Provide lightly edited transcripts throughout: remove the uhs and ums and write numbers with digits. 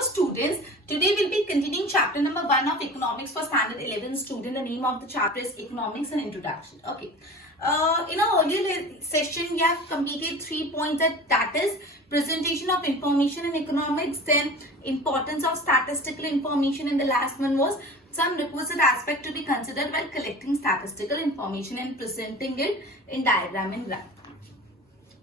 Hello students, today we'll be continuing chapter number 1 of economics for standard 11 student. The name of the chapter is economics and introduction. Okay. In our earlier session we have completed 3 points, that is presentation of information in economics, then importance of statistical information, and the last one was some requisite aspect to be considered while collecting statistical information and presenting it in diagram and graph.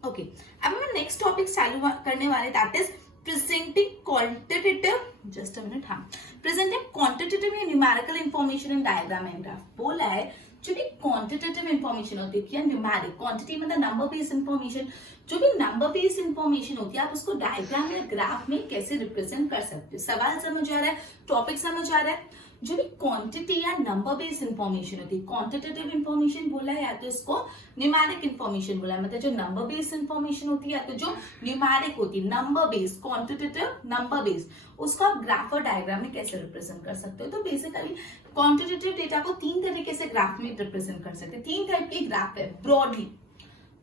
Okay, अब हम next topic चालू करने वाले, that is presenting quantitative, just a minute, हाँ, presenting quantitative या numerical information in diagram and graph. बोला है जो भी क्वांटिटेटिव इंफॉर्मेशन होती है या न्यूमेरिक, क्वांटिटी मतलब नंबर बेस्ड इंफॉर्मेशन, जो भी नंबर बेस्ड इंफॉर्मेशन होती है आप उसको डायग्राम या ग्राफ में कैसे रिप्रेजेंट कर सकते हो। सवाल समझ आ रहा है, टॉपिक समझ आ रहा है। जो भी क्वांटिटी या नंबर बेस्ड इंफॉर्मेशन होती है, क्वांटिटेटिव इंफॉर्मेशन बोला है या तो इसको न्यूमेरिक इंफॉर्मेशन बोला है, मतलब जो नंबर बेस्ड इंफॉर्मेशन होती है या तो जो न्यूमेरिक होती है, number based, quantitative number based, उसको आप ग्राफ और डायग्राम में कैसे रिप्रेजेंट कर सकते हो। तो बेसिकली क्वांटिटेटिव डेटा को 3 तरीके से ग्राफ में रिप्रेजेंट कर सकते हैं। 3 टाइप के ग्राफ है ब्रॉडली,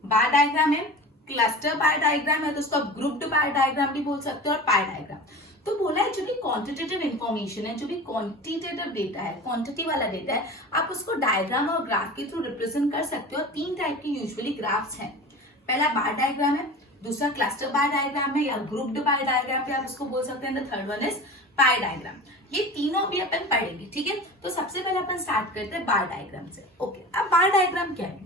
बार डायग्राम है, क्लस्टर बार डायग्राम है, तो उसको आप ग्रुप्ड बार डायग्राम भी बोल सकते हो, और पाई डायग्राम। तो बोला है जो भी क्वांटिटेटिव इंफॉर्मेशन है, जो भी क्वांटिटेटिव डेटा है, क्वांटिटी वाला डेटा है, आप उसको डायग्राम और ग्राफ के थ्रू रिप्रेजेंट कर सकते हो। 3 टाइप के यूजुअली ग्राफ्स हैं। पहला बार डायग्राम है, दूसरा क्लस्टर बार डायग्राम है या ग्रुप्ड बार डायग्राम पे आप उसको बोल सकते हैं। Third one is pi diagram. ये तीनों भी अपन पढ़ेंगे, ठीक है। तो सबसे पहले अपन स्टार्ट करते हैं बार डायग्राम से। ओके, अब बार डायग्राम क्या है?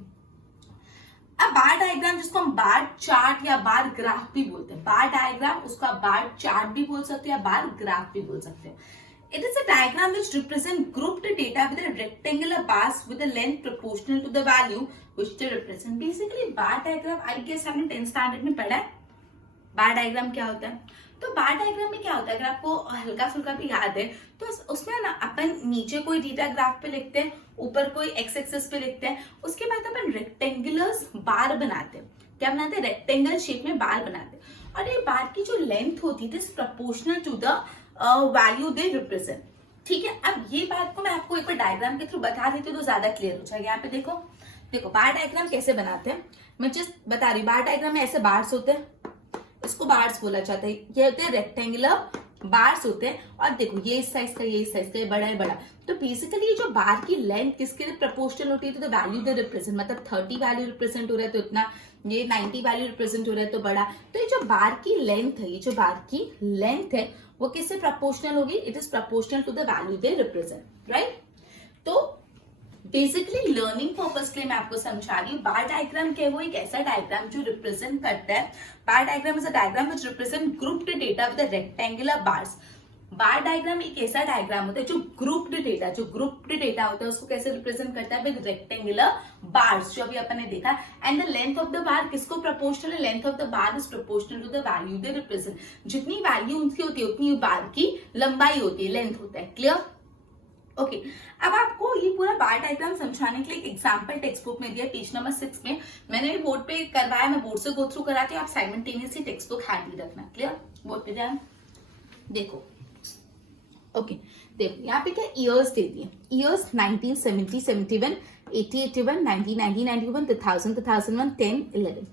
अब बार डायग्राम जिसको हम बार चार्ट या बार ग्राफ भी बोलते हैं, बार डायग्राम उसको आप बार चार्ट भी बोल सकते हो या बार ग्राफ भी बोल सकते हो। It is a diagram which represent grouped data with a rectangular bars with a length proportional to the value which they represent. Basically bar diagram I guess हमने 10th standard में पढ़ा है। Bar diagram क्या होता है? तो बार diagram में क्या होता है, अगर आपको हल्का फुल्का भी याद है तो उसमें ना अपन नीचे कोई डेटा ग्राफ पे लिखते हैं, ऊपर कोई एक्स एक्सिस पे लिखते हैं, उसके बाद अपन रेक्टेंगुलर बार बनाते हैं। क्या बनाते हैं? रेक्टेंगल शेप में बार बनाते हैं। और ये बार की जो लेंथ होती है is proportional to the value they represent, ठीक है। अब ये बात को मैं आपको एक बार डायग्राम के थ्रू बता देती हूँ तो ज्यादा क्लियर हो जाएगा। यहाँ पे देखो, देखो बार डायग्राम कैसे बनाते हैं, मैं जस्ट बता रही हूँ। बार डायग्राम में ऐसे बार्स होते हैं, इसको बार्स बोला जाता है। ये होते हैं रेक्टेंगुलर बार्स होते हैं, और देखो ये इस साइज का, ये इस साइज का, ये बड़ा है बड़ा। तो बेसिकली ये जो बार की लेंथ किसके लिए प्रोपोर्शनल होती है, तो वैल्यू दे रिप्रेजेंट, मतलब 30 वैल्यू रिप्रेजेंट हो रहा है तो इतना, ये 90 वैल्यू रिप्रेजेंट हो रहा है तो बड़ा। तो ये जो बार की लेंथ है, ये जो बार की लेंथ है वो किससे प्रोपोर्शनल होगी? It is proportional to the value they represent, right. तो बेसिकली लर्निंग पर्पस के लिए मैं आपको समझा रही हूँ। बार डायग्राम क्या है? वो एक ऐसा डायग्राम जो रिप्रेजेंट करता है, bar diagram is a diagram which represent grouped data with a rectangular bars. Bar diagram एक ऐसा डायग्राम होता है जो ग्रुप्ड डेटा, जो ग्रुप्ड डेटा होता है उसको कैसे रिप्रेजेंट करता है? विद रेक्टेंगुलर बार्स, जो अभी अपन ने देखा। And the length of the bar किसको प्रोपोर्शनल है? Length of the bar is proportional to the value they represent. जितनी वैल्यू उनकी होती है उतनी बार की लंबाई होती है, लेंथ होता है। क्लियर? ओके, अब आपको ये पूरा बार डायग्राम समझाने के लिए एक एग्जांपल टेक्स्ट बुक में दिया, पेज नंबर 6 में। मैंने भी बोर्ड पे करवाया, मैं बोर्ड से गो थ्रू कराती हूँ, आप साइमल्टेनियसली टेक्स्ट बुक हैंडी रखना। क्लियर? बोर्ड पे ध्यान देखो। ओके, देखो यहाँ पे क्या ईयर्स दे दिए, ईयर्स 1970, 71, 80, 81, 90, 90, 91, 2000, 2001, 10, 11।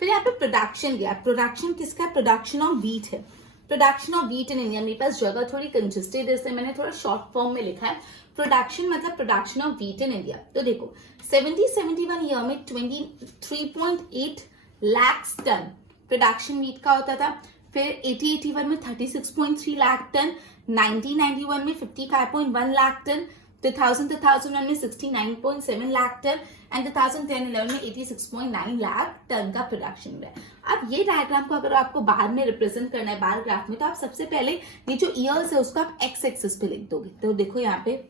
फिर यहाँ पे प्रोडक्शन दिया। प्रोडक्शन किसका? प्रोडक्शन ऑफ व्हीट है। Production of wheat in India. मेरे पास जगह थोड़ी कंजेस्टेड है इसलिए मैंने थोड़ा शॉर्ट फॉर्म में लिखा है। प्रोडक्शन मतलब production of wheat in India. तो देखो 70-71 ईयर में 23.8 लाख टन प्रोडक्शन व्हीट का होता था। फिर 80-81 में 36.3 लाख टन, 90-91 में 55.1 लाख टन, 2000-2001 में 69.7 लाख टन, एंड 2010-11 में 86.9 लाख टन का प्रोडक्शन हुआ है। अब ये डायग्राम को अगर आपको बार में रिप्रेजेंट करना है, बार ग्राफ में, तो आप सबसे पहले ये जो ईयर्स है उसको आप एक्स एक्सिस पे लिख दोगे। तो देखो यहाँ पे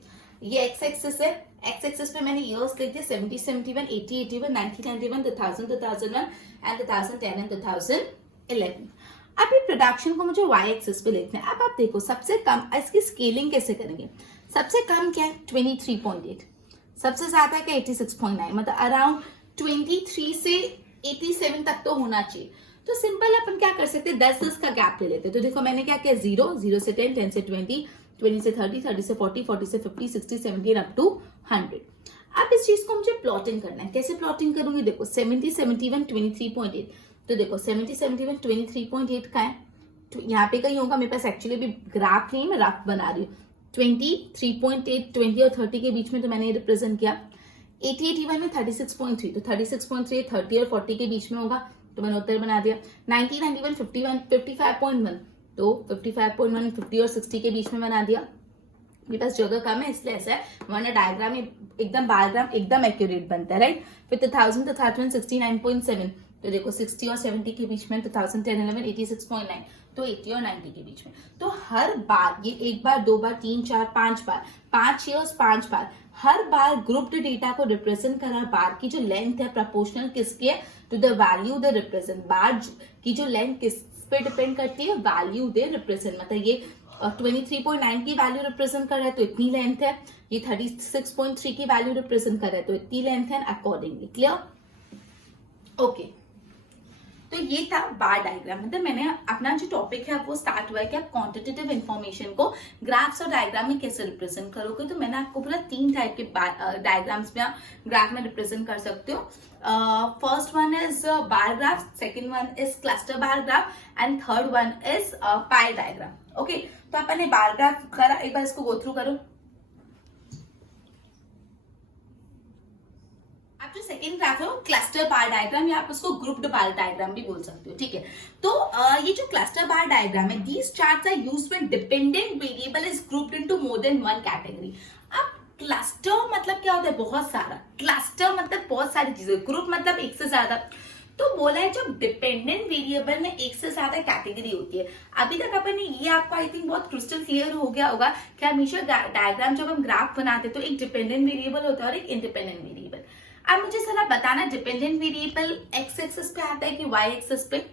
ये एक्स एक्सिस है, एक्स एक्सिस पे मैंने ईयर्स लिख दिए 70-71, 80-81, 90-91, 2000-2001 एंड 2010 एंड 2011। अब ये प्रोडक्शन को मुझे वाई एक्सिस पे लिखना है। अब आप देखो सबसे कम, इसकी स्केलिंग कैसे करेंगे? सबसे कम क्या है? 23.8, सबसे ज्यादा क्या? 86.9, मतलब अराउंड 23 से 87 तक तो होना चाहिए। तो सिंपल अपन क्या कर सकते हैं, 10-10 का गैप ले लेते हैं। तो देखो मैंने क्या किया, 0 से 10, 10 से 20, 20 से 30, 30 से 40, 40 से 50, 60, 70 अप टू 100। अब इस चीज को मुझे प्लॉटिंग करना है। कैसे प्लॉटिंग करूंगी? देखो 70-71, 23.8। तो देखो 70-71, 23.8 का है, यहाँ पे कहीं होगा, मेरे पास एक्चुअली भी ग्राफ नहीं, मैं रफ बना रही हूँ। 20, 3.8, 20 और 30 के बीच में तो मैंने रिप्रेजेंट किया। 80, 81 में 36.3, तो 36.3 30 और 40 के बीच में होगा, तो मैंने उत्तर बना दिया। 90, 91, 51, 55.1, तो 55.1 50 और 60 के बीच में बना दिया। मेरे पास जगह कम है इसलिए ऐसा है, वरना डायग्राम एकदम बायोग्राम एकदम एक्यूरेट बनता है, राइट। फिर 2000 to 2000 69.7, तो देखो 60 और 70 के बीच में 2010 11 86.9, तो 80 और 90 के बीच में। तो हर बार ये एक बार, दो बार, तीन, चार, पांच बार, 5 ईयर्स 5 बार, हर बार ग्रुप्ड डेटा को रिप्रेजेंट कर, बार की जो लेंथ है प्रोपोर्शनल किसकी है to the value they represent. Bar की जो लेंथ किस पे डिपेंड करती है, वैल्यू दे रिप्रेजेंट। मतलब ये 23.9 की वैल्यू रिप्रेजेंट कर रहा है तो इतनी लेंथ है, ये 36.3 की वैल्यू रिप्रेजेंट कर रहा है तो इतनी लेंथ है, अकॉर्डिंगली। क्लियर? ओके, तो ये था बार डायग्राम। मतलब मैंने अपना जो टॉपिक है वो स्टार्ट हुआ है कि आप क्वांटिटेटिव इंफॉर्मेशन को ग्राफ्स और डायग्राम में कैसे रिप्रेजेंट करोगे। तो मैंने आपको पूरा 3 टाइप के डायग्राम्स में आप ग्राफ में रिप्रेजेंट कर सकते हो। First one is bar graph, second one is cluster bar graph, and third one is pi diagram. Okay, तो अपन ने बार ग्राफ करा, एक बार इसको गो थ्रू करो। आप जो सेकेंड ग्राफ है वो क्लस्टर बार डायग्राम, या आप उसको ग्रुप्ड बार डायग्राम भी बोल सकते हो, ठीक है। तो ये जो क्लस्टर बार डायग्राम है, these charts are used when dependent variable is grouped into more than one category. अब क्लस्टर मतलब क्या होता है? बहुत सारा। क्लस्टर मतलब बहुत सारी चीजें, ग्रुप मतलब एक से ज्यादा। तो बोला है जब डिपेंडेंट वेरिएबल में एक से ज्यादा कैटेगरी होती है। अभी तक अपन ने ये आपको आई थिंक बहुत क्रिस्टल क्लियर हो गया होगा कि हमेशा डायग्राम जब हम ग्राफ बनाते तो एक डिपेंडेंट वेरिएबल होता है और एक इंडिपेंडेंट वेरिएबल। अब मुझे जरा बताना, डिपेंडेंट वेरिएबल एक्स एक्सिस पे आता है कि वाई एक्सिस पे?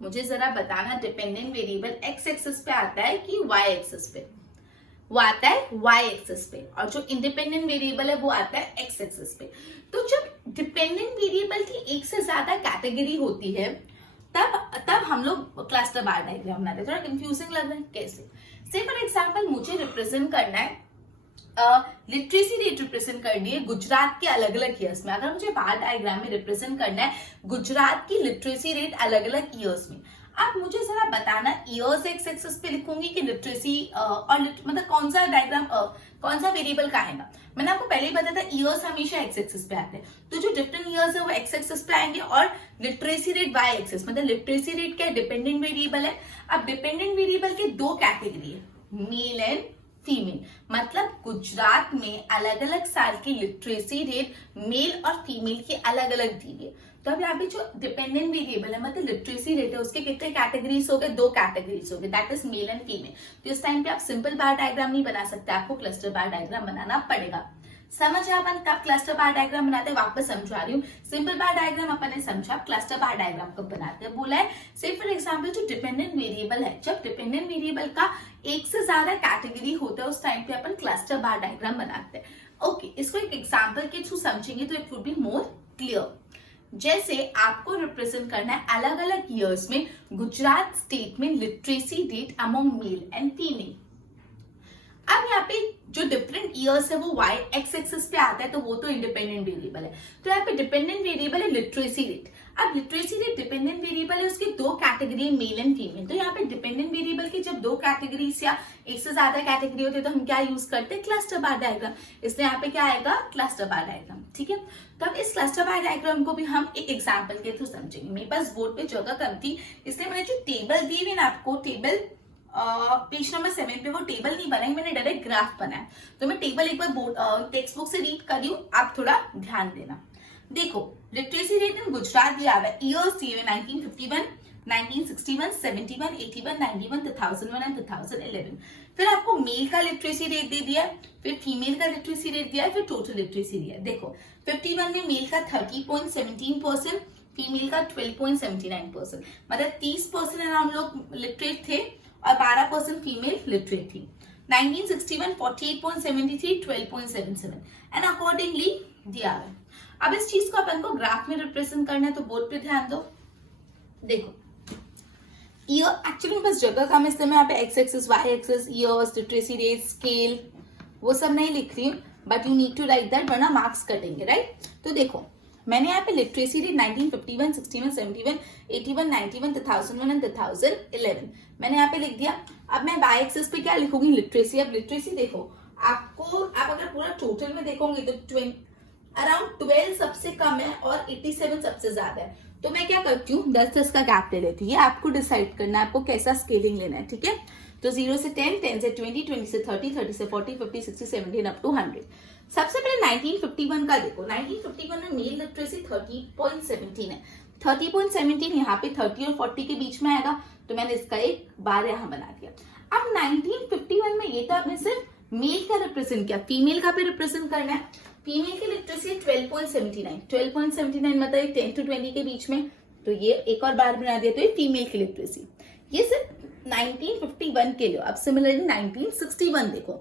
मुझे जरा बताना, डिपेंडेंट वेरिएबल एक्स एक्सिस पे आता है कि वाई एक्सिस पे? वो आता है वाई एक्सिस पे, और जो इंडिपेंडेंट वेरिएबल है वो आता है एक्स एक्सिस पे। तो जब डिपेंडेंट वेरिएबल की एक से ज्यादा कैटेगरी होती है तब हम लोग क्लस्टर बार डायग्राम बनाते हैं। थोड़ा कंफ्यूजिंग लग रहा है, कैसे? से फॉर एग्जांपल मुझे रिप्रेजेंट करना है, लिटरेसी रेट रिप्रेजेंट करनी है गुजरात के अलग अलग ईयर्स में। अगर मुझे बार डायग्राम में रिप्रेजेंट करना है गुजरात की लिटरेसी रेट अलग अलग ईयर्स में, अब मुझे जरा बताना, ईयर्स एक्स एक्सिस पे लिखूंगी कि लिटरेसी, और मतलब कौन सा डायग्राम, कौन सा वेरिएबल का आएगा? मैंने आपको पहले ही बताया था ईयर्स हमेशा एक्स एक्सिस पे आते हैं, तो जो डिफरेंट ईयर्स है वो एक्स एक्सिस पे आएंगे, और लिटरेसी रेट वाई एक्सिस। मतलब लिटरेसी रेट क्या है? डिपेंडेंट वेरिएबल है। अब डिपेंडेंट वेरिएबल के 2 कैटेगरी है, मेल एंड फीमेल। मतलब गुजरात में अलग अलग साल की लिटरेसी रेट मेल और फीमेल की अलग अलग दी है। तो अब यहाँ पे जो डिपेंडेंट वेरिएबल है मतलब लिटरेसी रेट है, उसके कितने कैटेगरीज हो गए? 2 कैटेगरीज हो गए, that is male and female. तो इस टाइम पे आप सिंपल बार डायग्राम नहीं बना सकते, आपको क्लस्टर बार डायग्राम बनाना पड़ेगा। समझ अपन कब क्लस्टर बार डायग्राम बनाते हैं? वापस समझा रही हूँ। सिंपल बार डायग्राम अपन ने समझा, क्लस्टर बार डायग्राम कब बनाते हैं? बोला है से फॉर एग्जांपल जो डिपेंडेंट वेरिएबल है, जब डिपेंडेंट वेरिएबल का एक से ज्यादा कैटेगरी होता है उस टाइम पे अपन क्लस्टर बार डायग्राम बनाते हैं। ओके, इसको एक एग्जाम्पल के थ्रू समझेंगे तो it would be more clear. जैसे आपको रिप्रेजेंट करना है अलग अलग ईयर्स में गुजरात स्टेट में literacy rate among male and female. अब यहाँ पे जो डिफरेंट ईयर्स है वो वाई एक्स एक्सिस पे आता है, तो वो तो इंडिपेंडेंट वेरिएबल है। तो यहाँ पे डिपेंडेंट वेरिएबल है लिटरेसी रेट। अब लिटरेसी रेट डिपेंडेंट वेरिएबल है, उसकी 2 कैटेगरी मेल एंड फीमेल। तो यहाँ पे डिपेंडेंट वेरिएबल की जब 2 कैटेगरीज या एक से ज्यादा कैटेगरी होती है तो हम क्या यूज करते हैं? Cluster bar diagram. इसलिए यहाँ पे क्या आएगा? क्लस्टर बार डायग्राम, ठीक है। तो अब इस क्लस्टर बार डायग्राम को भी हम एक एग्जाम्पल के थ्रू समझेंगे। मेरे पास बोर्ड पे जगह कम थी, इसलिए मैंने जो टेबल दी हुई ना आपको, टेबल पेज नंबर 7 पे वो टेबल नहीं बनाई, मैंने डायरेक्ट ग्राफ बनाया। तो मैं टेबल एक बार टेक्स्ट बुक से रीड कर रही हूँ, आप थोड़ा ध्यान देना। देखो, लिटरेसी रेट इन गुजरात दिया हुआ है, ईयर्स दिए हुए 1951, 1961, 71, 81, 91, 2001 एंड 2011। फिर आपको मेल का लिटरेसी रेट दे दिया, फिर फीमेल का लिटरेसी रेट दिया, फिर टोटल लिटरेसी दिया। देखो 51 में मेल का 30.17%, फीमेल का 12.79%, मतलब 30% अराउंड लोग लिटरेट थे और 12% फीमेल लिटरेट थी। 1961 48.73, 12.77 एंड अकॉर्डिंगली दिया है। अब इस चीज को अपन को ग्राफ में रिप्रेजेंट करना है, तो बोर्ड पे ध्यान दो। देखो ईयर, एक्चुअली बस जगह कम है इसलिए मैं यहाँ पे x axis, y axis, years, literacy rate, scale वो सब नहीं लिख रही हूँ, but you need to write that, वरना मार्क्स कटेंगे, राइट। तो देखो मैंने यहाँ पे लिटरेसी रेट 1951, 61, 71, 81, 91, 2001 एंड 2011 मैंने यहाँ पे लिख दिया। अब मैं बाय एक्सेस पे क्या लिखूंगी, लिटरेसी। अब लिटरेसी देखो, आप अगर पूरा टोटल में देखोगे तो अराउंड 12 सबसे कम है और 87 सबसे ज्यादा है। तो मैं क्या करती हूँ, 10-10 का गैप ले लेती हूँ। ये आपको डिसाइड करना है आपको कैसा स्केलिंग लेना है, ठीक है। तो 0 से 10, 10 से 20, 20 से 30, 30 से 40, 50, 60, 70 अप टू 100। सबसे पहले 1951 का देखो। 1951 में मेल लिटरेसी 30.17 है। 30.17 यहाँ पे 30 और 40 के बीच में आएगा, तो मैंने इसका एक बार यहाँ बना दिया। अब 1951 में ये तो आपने सिर्फ मेल का रिप्रेजेंट किया, फीमेल का भी रिप्रेजेंट करना है। फीमेल की लिटरेसी है 12.79। 12.79 मतलब 10 to 20 के बीच में, तो ये एक और बार बना दिया, तो ये फीमेल की लिटरेसी। ये सिर्फ 1951 के लिए। अब सिमिलरली 1961 देखो।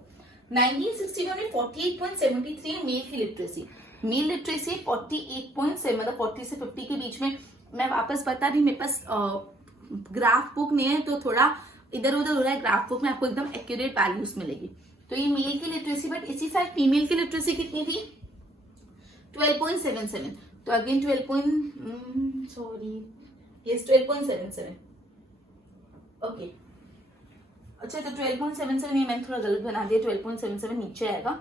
1961 में 48.73 मेल की लिटरेसी। मेल लिटरेसी 48.7 मतलब 40 से 50 के बीच में। मैं वापस बता दी, मेरे पास ग्राफ बुक नहीं है तो थोड़ा इधर उधर हो रहा है। ग्राफ बुक में आपको एकदम एक्यूरेट वैल्यूज मिलेगी। तो ये मेल की लिटरेसी, बट इसी साइड फीमेल की लिटरेसी कितनी थी, 12.77। तो अगेन 12.77 ओके। अच्छा, तो 12.77 ये मैंने थोड़ा गलत बना दिया, 12.77 नीचे आएगा,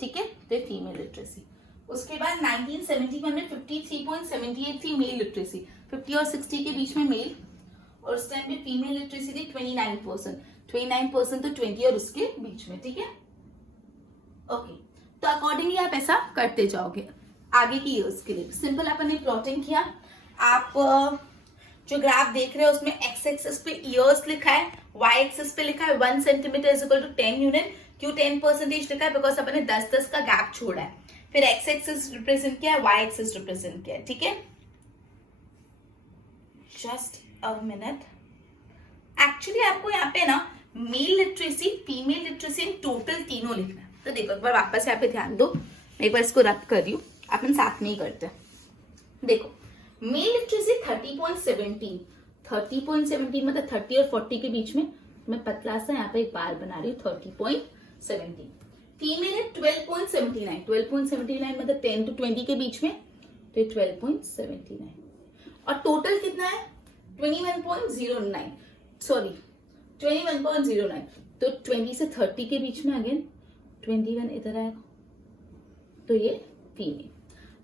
ठीक है। तो फीमेल लिटरेसी। उसके बाद 1971 में 53.78 थी मेल लिटरेसी। 50 और 60 के बीच में मेल, और उस टाइम पे फीमेल लिटरेसी थी 29%। 29% तो 20 और उसके बीच में, ठीक है। ओके, तो अकॉर्डिंगली आप ऐसा करते जाओगे आगे की ईयर्स के लिए। सिंपल अपन ने प्लॉटिंग किया। आप जो ग्राफ देख रहे हो उसमें एक्स एक्सिस पे ईयर्स लिखा है, वाई एक्सिस पे लिखा है 1 centimetre is equal to 10 unit. क्यों 10% लिखा है, बिकॉज अपन ने 10-10 का गैप छोड़ा है। फिर एक्स एक्सिस रिप्रेजेंट किया है, वाई एक्सिस रिप्रेजेंट किया है, ठीक है। Just a minute. एक्चुअली आपको यहाँ पे ना mail literacy, female literacy in total तीनों लिखना है। तो देखो एक बार वापस यहाँ पे ध्यान दो, मैं एक बार इसको रब कर रही हूँ, अपन साथ में ही करते हैं। देखो मेल लिटरेसी 30.17, 30.17 मतलब 30 और 40 के बीच में। मैं पतला सा यहाँ पे एक बार बना रही हूँ, 30.17। फीमेल है 12.79, 12.79 मतलब 10 to 20 के बीच में, तो ये 12.79। और टोटल कितना है 21.09, सॉरी 21.09। तो 20 से 30 के बीच में अगेन 21 इधर आएगा, तो ये फीमेल।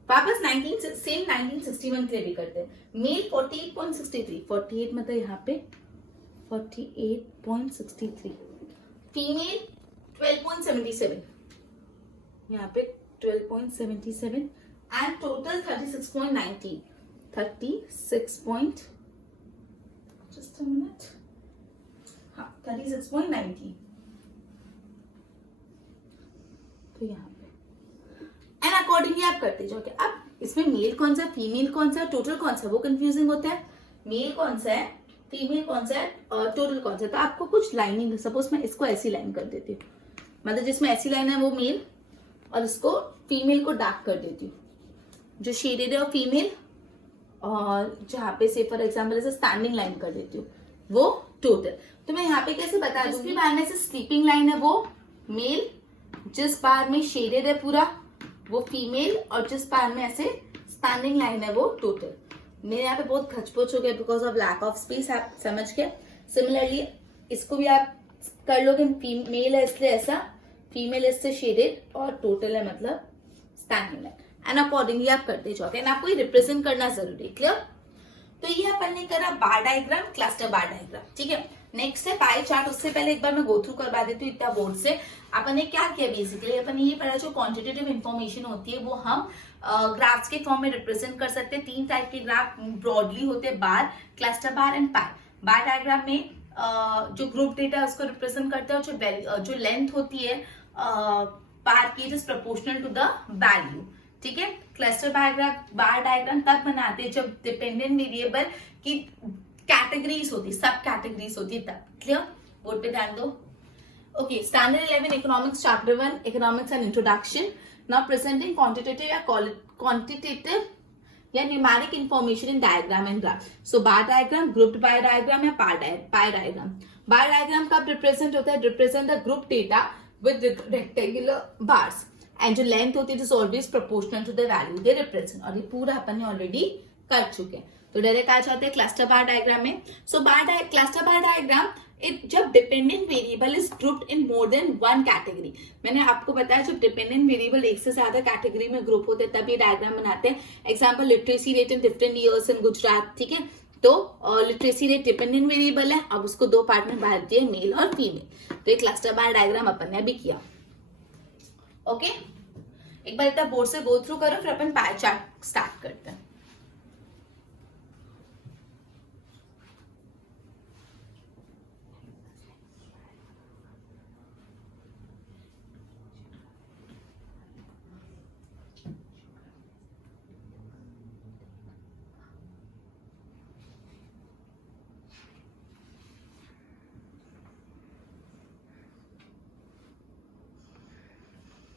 वापस 1961 के लिए भी करते हैं। मेल 48.63, 48 मतलब यहाँ पे 48.63। फीमेल 12.77, यहाँ पे 12.77 and total 36.90, 36. Just a minute. हाँ 36.90। तो यहाँ पे एंड अकॉर्डिंगली आप करते जाओगे। अब इसमें मेल कौन सा, फीमेल कौन सा, टोटल कौन सा, वो कंफ्यूजिंग होता है। मेल कौन सा है, फीमेल कौन सा है और टोटल कौन सा है। तो आपको कुछ लाइनिंग, सपोज मैं इसको ऐसी लाइन कर देती हूँ, मतलब जिसमें ऐसी लाइन है वो मेल, और इसको फीमेल को डार्क कर देती हूँ, जो शेडेड है वो फीमेल, और जहाँ पे से फॉर एग्जाम्पल ऐसे स्टैंडिंग लाइन कर देती हूँ वो टोटल। तो मैं यहाँ पे कैसे बता दूँ, जिस बार में से स्लीपिंग लाइन है वो मेल, जिस बार में शेडेड है पूरा वो फीमेल, और जिस बार में ऐसे स्टैंडिंग लाइन है वो टोटल। मेरे यहाँ पे बहुत खचपोच हो गया because of lack of space, आप समझ गए। सिमिलरली इसको भी आप कर लोगे, मेल है इसलिए ऐसा, फीमेल इससे शेडेड, और टोटल है मतलब स्टैंडिंग लाइन, एंड अकॉर्डिंगली आप करते जाओगे। एंड आपको ये रिप्रेजेंट करना जरूरी है, क्लियर। तो ये अपन ने करा बार डायग्राम, क्लस्टर बार डायग्राम, ठीक है। नेक्स्ट है पाई चार्ट। उससे पहले एक बार मैं गो थ्रू करवा देती हूँ इतना बोर्ड से। अपन ने क्या किया, बेसिकली अपन ने ये पढ़ा जो क्वांटिटेटिव इन्फॉर्मेशन होती है वो हम ग्राफ्स के फॉर्म में रिप्रेजेंट कर सकते हैं। 3 टाइप के ग्राफ ब्रॉडली होते हैं, bar, cluster bar and pie. Bar diagram में जो ग्रुप डेटा उसको रिप्रेजेंट करते हैं, और जो लेंथ होती है बार की, it is proportional to the value, ठीक है। क्लस्टर बार डायग्राम तब बनाते हैं जब डिपेंडेंट वेरिएबल की कैटेगरीज होती, सब कैटेगरीज होती है तब, क्लियर। बोर्ड पे ध्यान दो। Okay, standard 11 economics chapter 1 economics and introduction. Now presenting quantitative या numeric information in diagram and graph. So bar diagram, grouped bar diagram या पाई डायग्राम। बार डायग्राम कब रिप्रेजेंट होता है, represent the group data with rectangular bars and जो length होती है it is always proportional to the value they represent, और ये पूरा अपन ने ऑलरेडी कर चुके हैं। तो डायरेक्ट आ जाते हैं क्लस्टर बार डायग्राम में। सो क्लस्टर बार डायग्राम जब dependent variable is grouped in more than one category, मैंने आपको बताया जब डिपेंडेंट वेरिएबल एक से ज्यादा कैटेगरी में ग्रुप होते हैं तब ये डायग्राम बनाते हैं। Example literacy rate in different years in Gujarat, ठीक है। तो लिटरेसी रेट डिपेंडेंट वेरिएबल है, अब उसको दो पार्ट में बांट दिया, मेल और फीमेल। तो एक क्लस्टर बार डायग्राम अपन ने अभी किया। ओके, एक बार इतना बोर्ड से गो थ्रू करो, फिर अपन पाई चार्ट स्टार्ट करते हैं।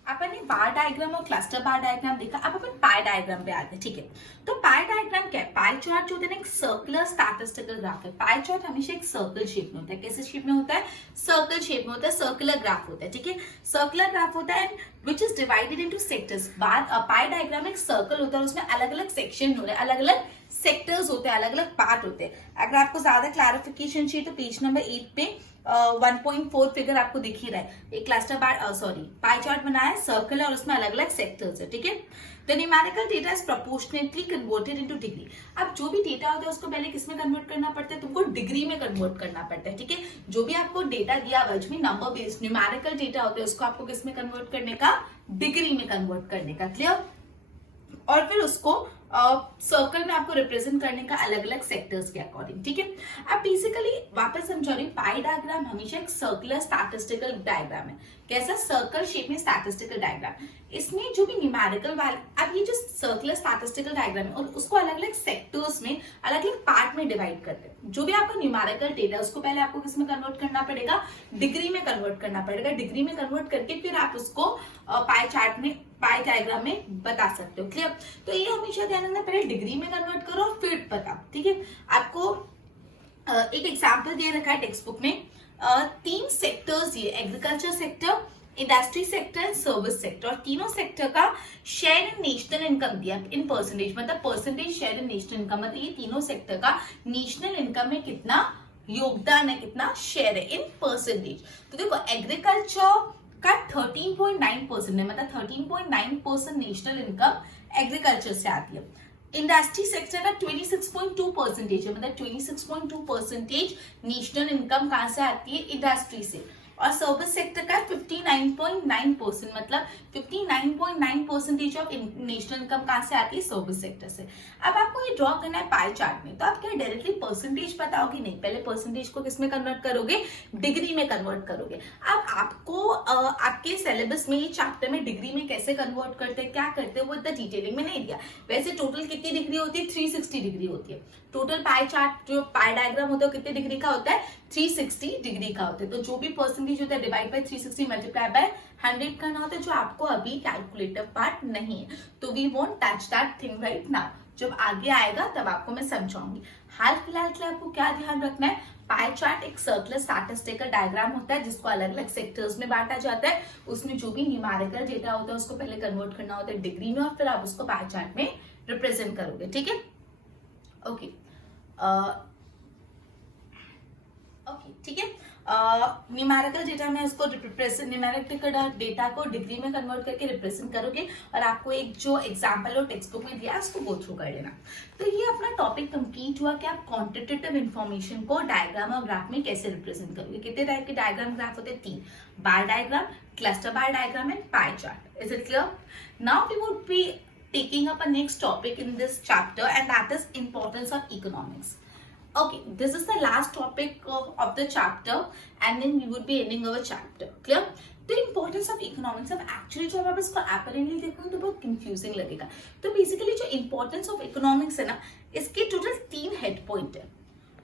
अपन ने बार डायग्राम और क्लस्टर बार डायग्राम देखा, अब अपन पाई डायग्राम पे आते हैं, ठीक है। तो पाई डायग्राम क्या है? पाई चार्ट जो होता है ना एक सर्कुलर स्टैटिस्टिकल ग्राफ है। पाई चार्ट हमेशा एक सर्कल शेप में होता है। कैसे शेप में होता है? सर्कल शेप में होता है, सर्कुलर ग्राफ होता है, ठीक है। सर्कुलर ग्राफ होता है which is divided into sectors. Pi diagram एक सर्कल होता है, उसमें अलग अलग सेक्शन होते हैं, अलग अलग सेक्टर्स होते हैं, अलग अलग पार्ट होते हैं। अगर आपको ज्यादा क्लैरिफिकेशन चाहिए तो पेज नंबर 8 पे 1.4 फिगर आपको दिख ही रहा है। एक क्लस्टर बार पाई चार्ट बनाया है, सर्कल है और उसमें अलग अलग सेक्टर्स है, ठीक है। The numerical data is proportionately converted into degree. अब जो भी डेटा होता है उसको पहले किसमें कन्वर्ट करना पड़ता है? तुमको डिग्री में कन्वर्ट करना पड़ता है, ठीक है। जो भी आपको डेटा दिया हुआ है नंबर बेस्ड न्यूमेरिकल डेटा होता है उसको आपको किसमें कन्वर्ट करने का? डिग्री में कन्वर्ट करने का, क्लियर। और फिर उसको सर्कल में आपको रिप्रेजेंट करने का अलग अलग सेक्टर्स के अकॉर्डिंग, ठीक है। अब बेसिकली वापस समझा रही हूँ, पाई डायग्राम हमेशा एक सर्कुलर स्टैटिस्टिकल डायग्राम है। कैसा? सर्कल शेप में स्टैटिस्टिकल डायग्राम। इसमें जो भी न्यूमेरिकल वैल्यू, अब ये जो सर्कुलर स्टैटिस्टिकल डायग्राम है और उसको अलग अलग सेक्टर्स में अलग अलग पार्ट में डिवाइड करते हैं। जो भी आपका न्यूमेरिकल डेटा है उसको पहले आपको किसमें कन्वर्ट करना पड़ेगा? डिग्री में कन्वर्ट करना पड़ेगा। डिग्री में कन्वर्ट करके फिर आप उसको पाई चार्ट में, पाई डायग्राम में बता सकते हो, क्लियर। तो ये हमेशा ध्यान रखना, पहले डिग्री में कन्वर्ट करो और फिर बताओ, ठीक है। आपको एक एग्जांपल दिए रखा है टेक्स्ट बुक में, 3 सेक्टर्स दिए, agriculture sector, industry sector and service sector, और तीनों सेक्टर का शेयर इन नेशनल इनकम दिया इन परसेंटेज, मतलब percentage share in national income, मतलब ये तीनों सेक्टर का नेशनल इनकम में कितना योगदान है, कितना शेयर है इन परसेंटेज। तो देखो एग्रीकल्चर का 13.9% है, मतलब 13.9% नेशनल इनकम एग्रीकल्चर से आती है। इंडस्ट्री सेक्टर का 26.2% है, मतलब 26.2% नेशनल इनकम कहां से आती है? इंडस्ट्री से। और सर्विस सेक्टर का 59.9%, मतलब 59.9% ऑफ नेशनल इनकम कहां से आती है? सर्विस सेक्टर से। अब आपको ये ड्रॉ करना है पाई चार्ट में, तो आप क्या डायरेक्टली परसेंटेज बताओगे? नहीं, पहले परसेंटेज को किसमें कन्वर्ट करोगे? डिग्री में कन्वर्ट करोगे। अब आपको आपके सिलेबस में ये चैप्टर में डिग्री में कैसे कन्वर्ट करते हैं, क्या करते हैं, वो इतना डिटेलिंग में नहीं दिया। वैसे टोटल कितनी डिग्री होती है? 360 डिग्री होती है। टोटल पाई चार्ट जो पाई डायग्राम होता है कितने डिग्री का होता है? 360 डिग्री का होता है। तो जो भी परसेंटेज होता है डिवाइड बाय 360 मल्टीप्लाई बाय 100 करना होता है, जो आपको अभी कैलकुलेटर पार्ट नहीं है। तो we won't touch that thing right now, जब आगे आएगा तब आपको मैं समझाऊंगी। हाल फिलहाल के लिए आपको क्या ध्यान रखना है? पाई चार्ट एक सर्कुलर स्टैटिस्टिकल डायग्राम होता है जिसको अलग अलग सेक्टर्स में बांटा जाता है। उसमें जो भी न्यूमेरिकल डेटा होता है उसको पहले कन्वर्ट करना होता है डिग्री में और फिर आप उसको पाई चार्ट में रिप्रेजेंट करोगे, ठीक है। ओके ठीक है। न्यूमेरिकल डेटा में उसको न्यूमेरिकल डेटा को डिग्री में कन्वर्ट करके रिप्रेजेंट करोगे और आपको एक जो एग्जांपल और टेक्स्ट बुक में दिया उसको गो थ्रू कर लेना। तो ये अपना टॉपिक कंप्लीट हुआ कि आप क्वांटिटेटिव इन्फॉर्मेशन को डायग्राम और ग्राफ में कैसे रिप्रेजेंट करोगे। कितने टाइप के डायग्राम ग्राफ होते हैं? 3, bar diagram, cluster bar diagram and pie chart. Is it clear? Now we would be taking up a next topic in this chapter, and that is importance of economics. Okay, this is the last topic of the chapter, and then we would be ending our chapter. Clear? The importance of economics, अब actually जब आप इसको apparently देखोगे तो बहुत confusing लगेगा। तो basically जो importance of economics है ना, इसके total 3 head point है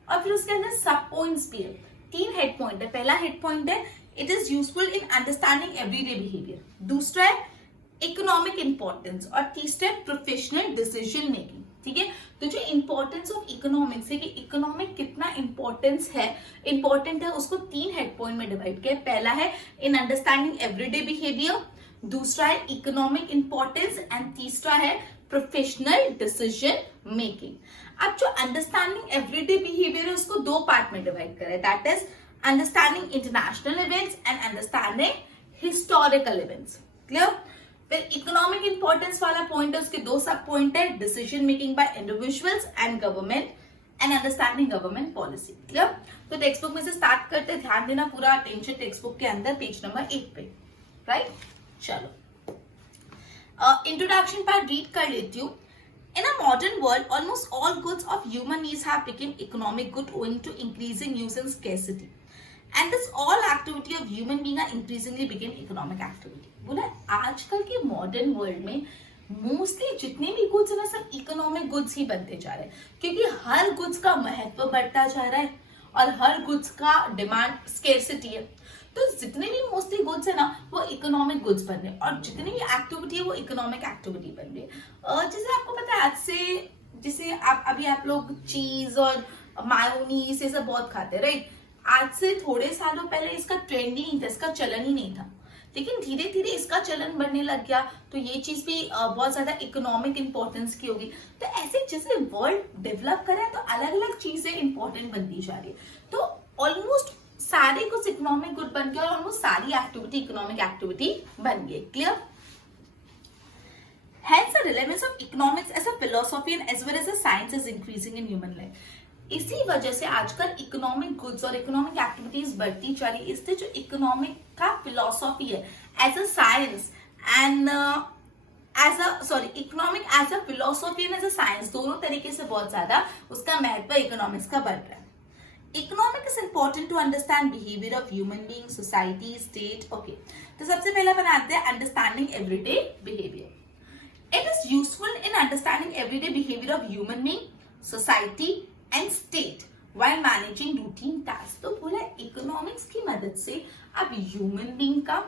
और फिर उसके अंदर सब points भी है। 3 head point है। पहला head point है it is useful in understanding everyday behavior, दूसरा है इकोनॉमिक इंपॉर्टेंस और तीसरा प्रोफेशनल डिसीजन मेकिंग, ठीक है। तो जो इंपॉर्टेंस ऑफ इकोनॉमिक्स है कि इकोनॉमिक कितना इंपॉर्टेंट है उसको 3 हेड पॉइंट में डिवाइड किया। पहला है इन अंडरस्टैंडिंग एवरीडे बिहेवियर, दूसरा है इकोनॉमिक इंपॉर्टेंस एंड तीसरा है प्रोफेशनल डिसीजन मेकिंग। अब जो अंडरस्टैंडिंग एवरीडे बिहेवियर है उसको दो पार्ट में डिवाइड करें, that is understanding international events and understanding historical events. Clear? फिर इकोनॉमिक इंपॉर्टेंस वाला पॉइंट है, उसके दो सब पॉइंट है, decision making bye individuals and government and understanding government policy. Clear? तो टेक्स्ट बुक में से स्टार्ट करते, ध्यान देना पूरा अटेंशन टेक्स्ट बुक के अंदर पेज नंबर 8 पे, राइट? चलो इंट्रोडक्शन पार्ट रीड कर लेती हूँ। In a modern world, almost all goods of human needs have become economic good owing to increasing use and scarcity. And this all activity of human being are increasingly became economic activity. बोला आजकल के modern world में mostly जितने भी goods है ना सब economic goods ही बनते जा रहे हैं, क्योंकि हर गुड्स का महत्व बढ़ता जा रहा है और हर गुड्स का डिमांड स्केर्सिटी है। तो जितने भी मोस्टली गुड्स है ना वो इकोनॉमिक गुड्स बन रहे हैं और जितनी भी एक्टिविटी है वो इकोनॉमिक एक्टिविटी बन रही है। जैसे आपको पता है आज से, जैसे आप लोग चीज और मायोनीज ये सब बहुत खाते हैं, राइट? आज से थोड़े सालों पहले इसका ट्रेंड ही नहीं था, इसका चलन ही नहीं था, लेकिन धीरे धीरे इसका चलन बढ़ने लग गया, तो ये चीज भी बहुत ज्यादा इकोनॉमिक इंपॉर्टेंस की होगी। तो ऐसे जैसे वर्ल्ड डेवलप कर रहा है तो अलग अलग चीजें इंपॉर्टेंट बनती जा रही है। तो ऑलमोस्ट सारे कुछ इकोनॉमिक गुड बन गए और ऑलमोस्ट सारी एक्टिविटी इकोनॉमिक एक्टिविटी बन गई। Clear? Hence the relevance of economics as a philosophy and as well as a science is increasing in human life. इसी वजह से आजकल इकोनॉमिक गुड्स और इकोनॉमिक एक्टिविटीज बढ़ती जा रही है। इससे जो इकोनॉमिक का फिलोसॉफी है as a science and economic as a philosophy and as a science दोनों तरीके से बहुत ज्यादा उसका महत्व इकोनॉमिक्स का बढ़ रहा है। Economic is important to understand behaviour of human being, society, state. Okay, तो सबसे पहला बनाते हैं understanding everyday behaviour. It is useful in understanding everyday behavior of human being, society and state while managing routine tasks. तो बोला economics की मदद से आप ह्यूमन बीइंग का,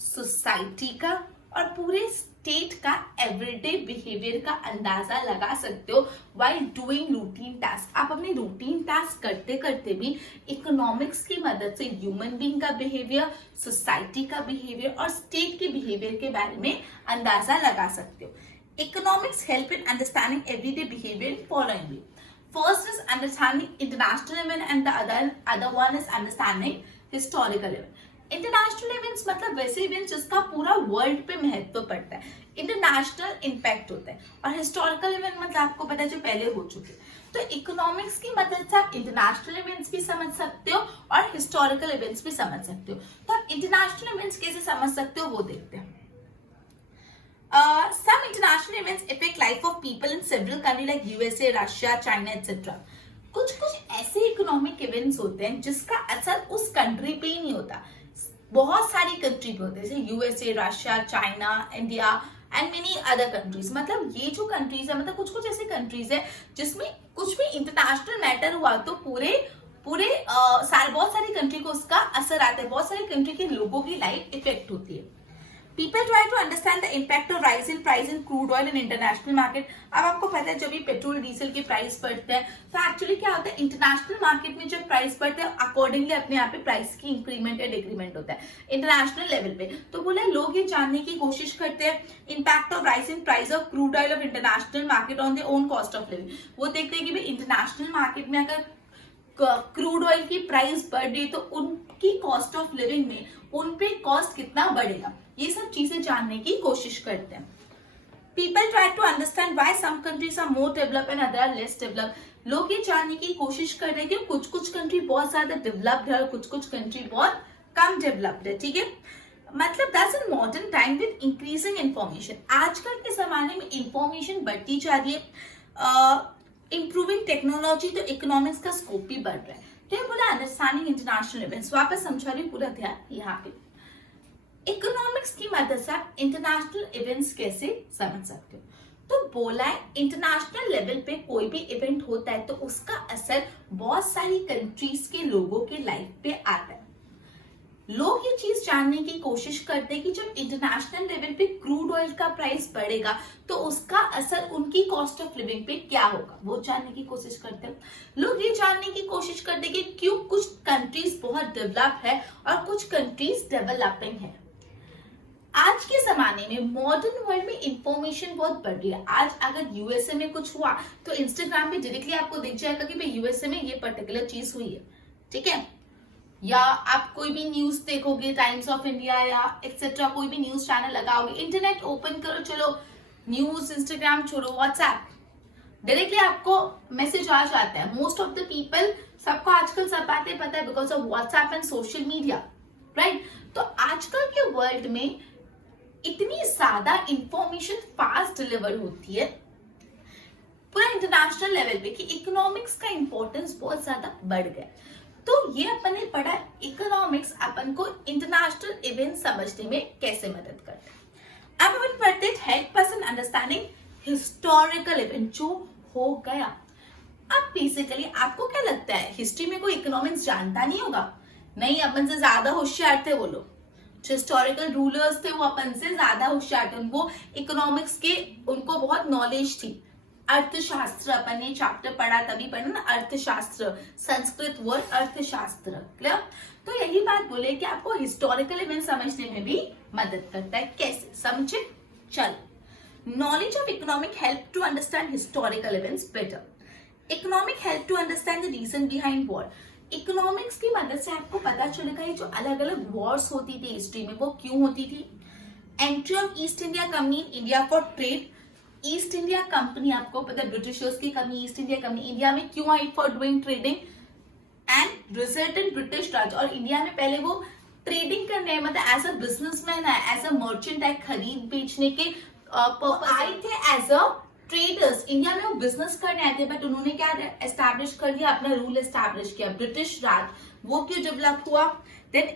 सोसाइटी का और पूरे स्टेट का एवरीडे बिहेवियर का अंदाजा लगा सकते हो while doing routine tasks। आप अपने रूटीन टास्क करते करते भी इकोनॉमिक्स की मदद से ह्यूमन बीइंग का बिहेवियर, सोसाइटी का बिहेवियर और स्टेट के बिहेवियर के बारे में अंदाजा लगा सकते हो। Economics help in understanding everyday behaviour in following way. First is understanding international event and the other one is understanding historical event. International events मतलब वैसे इवेंट्स जिसका पूरा वर्ल्ड पे महत्व पड़ता है, इंटरनेशनल इम्पैक्ट होता है, और हिस्टोरिकल इवेंट मतलब आपको पता है जो पहले हो चुके। तो इकोनॉमिक्स की मदद से आप इंटरनेशनल इवेंट्स भी समझ सकते हो और हिस्टोरिकल इवेंट्स भी समझ सकते हो। तो आप इंटरनेशनल इवेंट्स कैसे समझ सकते हो वो देखते हैं। Some international events affect life of people in several countries like USA, Russia, China, etc. कुछ ऐसे इकोनॉमिक इवेंट्स होते हैं जिसका असर उस कंट्री पे ही नहीं होता, बहुत सारी कंट्री पे होते हैं, जैसे USA, Russia, China, India and many other countries. मतलब ये जो कंट्रीज है, मतलब कुछ ऐसी कंट्रीज है जिसमें कुछ भी इंटरनेशनल मैटर हुआ तो बहुत सारी कंट्री को उसका असर आता है, बहुत सारी कंट्री के लोगों की लाइफ इफेक्ट होती है। People try to understand the impact of rise in price in crude oil in international market। अब आपको पता है जब भी पेट्रोल डीजल के प्राइस बढ़ते हैं तो एक्चुअली क्या होता है, इंटरनेशनल मार्केट में जब प्राइस बढ़ते हैं अकॉर्डिंगली अपने यहाँ पे प्राइस की इंक्रीमेंट या डिक्रीमेंट होता है इंटरनेशनल लेवल पे। तो बोले लोग ये जानने की कोशिश करते हैं impact of rise in price of crude oil of international market on their own cost of living. वो देखते हैं कि भाई इंटरनेशनल मार्केट में अगर क्रूड ऑयल की प्राइस बढ़ रही तो उनकी कॉस्ट ऑफ लिविंग में उन पे कॉस्ट कितना बढ़ेगा, ये सब चीजें जानने की कोशिश करते हैं। People try to understand why some countries are more develop and other less develop. लोग ये जानने की कोशिश कर रहे हैं कि कुछ कंट्री बहुत ज्यादा डेवलप्ड है और कुछ कंट्री बहुत कम डेवलप्ड है। ठीक है, मतलब that's in modern time with increasing information. आजकल के जमाने में इंफॉर्मेशन बढ़ती जा रही है, इंप्रूविंग टेक्नोलॉजी, तो इकोनॉमिक्स का स्कोप भी बढ़ रहा है। तो ये बोला अंडरस्टैंडिंग इंटरनेशनल इवेंट्स, वापस समझा रही पूरा ध्यान यहाँ पे। इकोनॉमिक्स की मदद से आप इंटरनेशनल इवेंट्स कैसे समझ सकते हो, तो बोला है इंटरनेशनल लेवल पे कोई भी इवेंट होता है तो उसका असर बहुत सारी कंट्रीज के लोगों के लाइफ पे आता है। लोग ये चीज जानने की कोशिश करते हैं कि जब इंटरनेशनल लेवल पे क्रूड ऑयल का प्राइस बढ़ेगा तो उसका असर उनकी कॉस्ट ऑफ लिविंग पे क्या होगा, वो जानने की कोशिश करते हैं। लोग ये जानने की कोशिश करते हैं कि क्यों कुछ कंट्रीज बहुत डेवलप है और कुछ कंट्रीज डेवलपिंग है। आज के जमाने में मॉडर्न वर्ल्ड में इंफॉर्मेशन बहुत बढ़ रही है। आज अगर यूएसए में कुछ हुआ तो इंस्टाग्राम पे डायरेक्टली आपको दिख जाएगा कि भाई यूएसए में ये पर्टिकुलर चीज हुई है, ठीक है। या आप कोई भी न्यूज देखोगे, टाइम्स ऑफ इंडिया या एक्सेट्रा कोई भी न्यूज चैनल लगाओगे, इंटरनेट ओपन करो, चलो न्यूज, इंस्टाग्राम छोड़ो, व्हाट्सएप, डायरेक्टली आपको मैसेज आ जाता है। मोस्ट ऑफ द पीपल, सबको आजकल सब बातें पता है because of WhatsApp and social media, right. तो आजकल के वर्ल्ड में इतनी ज्यादा इंफॉर्मेशन फास्ट डिलीवर होती है पूरा इंटरनेशनल लेवल पे कि इकोनॉमिक्स का इंपॉर्टेंस बहुत ज्यादा बढ़ गया। तो ये अपन ने पढ़ा इकोनॉमिक्स अपन को इंटरनेशनल इवेंट समझने में कैसे मदद करता है। अब अपन पढ़ते हैं help us in understanding historical event जो हो गया। अब बेसिकली आपको क्या लगता है, हिस्ट्री में कोई इकोनॉमिक्स जानता नहीं होगा? नहीं, अपन से ज्यादा होशियार थे वो लोग। जो हिस्टोरिकल रूलर्स थे वो अपन से ज्यादा होशियार थे, उनको इकोनॉमिक्स के उनको बहुत नॉलेज थी। अर्थशास्त्र अपन ने चैप्टर पढ़ा, तभी पढ़ा ना, अर्थशास्त्र, संस्कृत वर्ड अर्थशास्त्र, क्लियर। तो यही बात बोले कि आपको हिस्टोरिकल इवेंट समझने में भी मदद करता है। कैसे समझे? चलो, knowledge of economic help to understand historical events better. Economic help to understand the reason behind war. Economics की मदद से आपको पता चलेगा ये जो अलग अलग वॉर्स होती थी हिस्ट्री में वो क्यों होती थी। Entry of East India Company in India for trade. East India Company, आपको पता है ब्रिटिशर्स की company East India Company India में क्यों आई for doing trading and result in British Raj. और इंडिया में पहले वो ट्रेडिंग करने, मतलब एज अ बिजनेसमैन है, एज अ मर्चेंट है, खरीद बेचने के पर्पस आए थे एज अ ट्रेडर्स। इंडिया में वो बिजनेस करने आए थे, बट उन्होंने क्या एस्टैब्लिश कर दिया, अपना रूल एस्टैब्लिश किया, ब्रिटिश राज। वो क्यों डेवलप हुआ? Then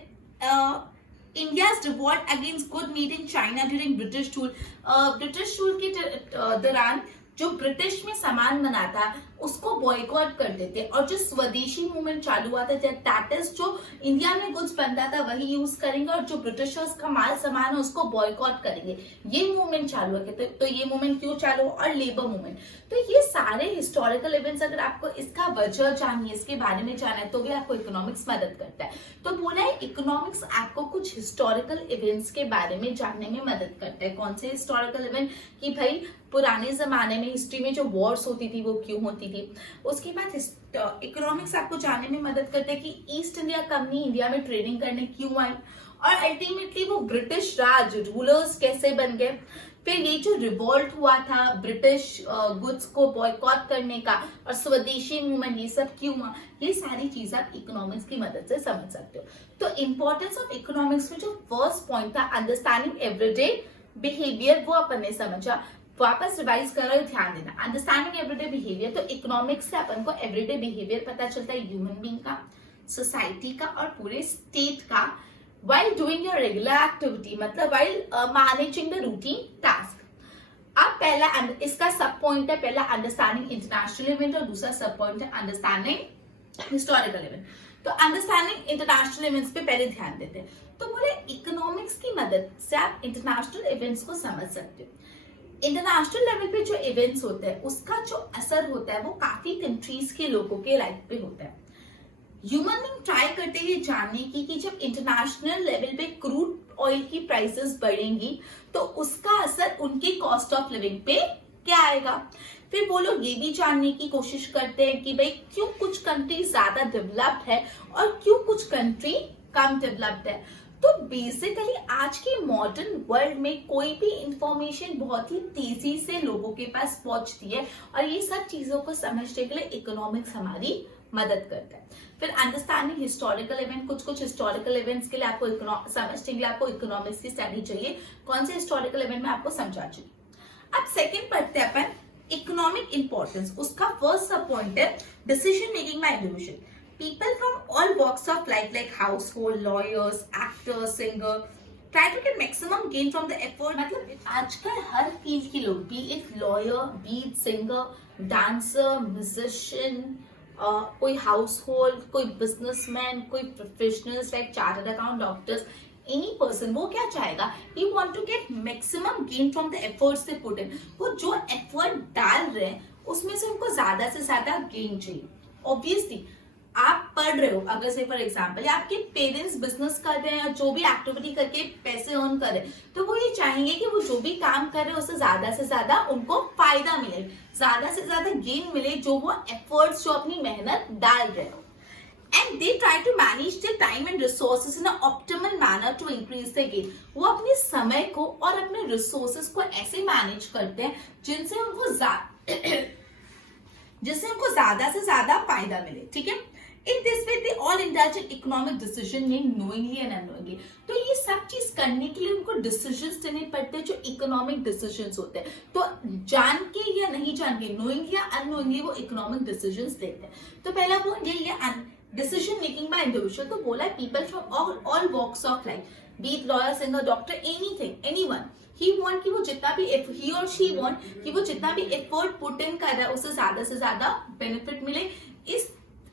India's revolt against good mead in China during British rule. British rule के दौरान जो ब्रिटिश में सामान बनाता उसको बॉयकॉट करते थे, और जो स्वदेशी मूवमेंट चालू हुआ था, दैट इज जो इंडिया में गुड्स बनता था वही यूज करेंगे, और जो ब्रिटिशर्स का माल सामान है उसको बॉयकॉट करेंगे, ये मूवमेंट चालू है। तो ये मूवमेंट क्यों चालू हुआ? और लेबर मूवमेंट। तो ये सारे हिस्टोरिकल इवेंट्स, अगर आपको इसका वजह जानिए, इसके बारे में जाना है, तो भी आपको इकोनॉमिक्स मदद करता है। तो बोला है इकोनॉमिक्स आपको कुछ हिस्टोरिकल इवेंट्स के बारे में जानने में मदद करता है। कौन से हिस्टोरिकल इवेंट? कि भाई पुराने जमाने में हिस्ट्री में जो वॉर्स होती थी वो क्यों होती थी। उसके बाद इकोनॉमिक्स आपको जानने में मदद करता है कि ईस्ट इंडिया कंपनी इंडिया में ट्रेडिंग करने क्यों आई, और अल्टीमेटली वो ब्रिटिश राज रूलर्स कैसे बन गए। फिर ये जो रिवॉल्ट हुआ था ब्रिटिश गुड्स को बॉयकॉट करने का, और स्वदेशी मूवमेंट, ये सब क्यों हुआ, ये सारी चीज आप इकोनॉमिक्स की मदद से समझ सकते हो। तो इंपॉर्टेंस ऑफ इकोनॉमिक्स में जो फर्स्ट पॉइंट था अंडरस्टैंडिंग एवरीडे बिहेवियर, वो अपन ने समझा। वापस रिवाइज करो, ध्यान देना, अंडरस्टैंडिंग एवरीडे बिहेवियर। तो इकोनॉमिक्स से अपन को एवरीडे बिहेवियर पता चलता है, ह्यूमन बीइंग का, सोसाइटी का और पूरे स्टेट का, while doing your regular activity, मतलब while managing the routine task। अब पहला इसका सब पॉइंट है, पहला अंडरस्टैंडिंग इंटरनेशनल इवेंट और दूसरा सब पॉइंट है अंडरस्टैंडिंग हिस्टोरिकल इवेंट। तो अंडरस्टैंडिंग इंटरनेशनल इवेंट्स पे पहले ध्यान देते हैं। तो बोले इकोनॉमिक्स की मदद से आप इंटरनेशनल इवेंट्स को समझ सकते हो। इंटरनेशनल लेवल पे जो इवेंट्स होते हैं उसका जो असर होता है वो काफी कंट्रीज के लोगों के लाइफ पे होता है। ह्यूमन बीइंग ट्राई करते हैं जानने की कि जब इंटरनेशनल लेवल पे क्रूड ऑयल की प्राइसेस बढ़ेंगी तो उसका असर उनके कॉस्ट ऑफ लिविंग पे क्या आएगा। फिर वो लोग ये भी जानने की कोशिश करते हैं कि भाई क्यों कुछ कंट्री ज्यादा डेवलप्ड है और क्यों कुछ कंट्री कम डेवलप्ड है। तो बेसिकली आज के मॉडर्न वर्ल्ड में कोई भी इंफॉर्मेशन बहुत ही तेजी से लोगों के पास पहुंचती है, और ये सब चीजों को समझने के लिए इकोनॉमिक्स हमारी मदद करता है। फिर अंडरस्टैंडिंग हिस्टोरिकल इवेंट, कुछ हिस्टोरिकल इवेंट्स के लिए आपको समझने के लिए आपको इकोनॉमिक्स की स्टडी चाहिए। कौन से हिस्टोरिकल इवेंट में आपको समझा चुकी। अब सेकंड पढ़ते हैं अपन इकोनॉमिक इंपॉर्टेंस। उसका फर्स्ट सब पॉइंट है decision making by individual. People from all walks of life like household, lawyers, actors, singer try to get maximum gain from the effort। मतलब आजकल हर फील्ड के लोग, be it lawyer, be it singer, dancer, musician, कोई household, कोई businessman, कोई professionals like chartered account, doctors, any person, वो क्या चाहेगा, he want to get maximum gain from the efforts they put in। वो जो एफर्ट डाल रहे हैं उसमें से उनको ज्यादा से ज्यादा गेन चाहिए। ऑब्वियसली आप पढ़ रहे हो, अगर से फॉर एग्जाम्पल, या आपके पेरेंट्स बिजनेस कर रहे हैं या जो भी एक्टिविटी करके पैसे अर्न कर रहे हैं, तो वो ये चाहेंगे कि वो जो भी काम कर रहे हैं उससे ज्यादा उनको फायदा मिले, ज्यादा से ज्यादा गेन मिले, जो वो एफर्ट्स, जो अपनी मेहनत डाल रहे हो. And they try to manage their time and resources in an optimal manner to increase their gain. वो अपने समय को और अपने रिसोर्सेज को ऐसे मैनेज करते हैं जिनसे उनको ज्यादा से ज्यादा फायदा मिले. ठीक है. In this way, they all indulge in economic decision making knowingly and unknowingly. तो ये सब चीज करने के लिए उनको डिसीजंस देने पड़ते हैं जो इकोनॉमिक डिसीजंस होते हैं. तो जान के या नहीं जान के, नोइंगली या अननोइंगली वो इकोनॉमिक डिसीजंस लेते हैं. तो पहला पॉइंट ये decision making by individual. तो बोला people from all walks of life, be it lawyer, singer, doctor, anything, anyone. He want कि वो जितना भी, if he or she want कि वो जितना भी effort put in कर रहा है उससे ज्यादा benefit मिले.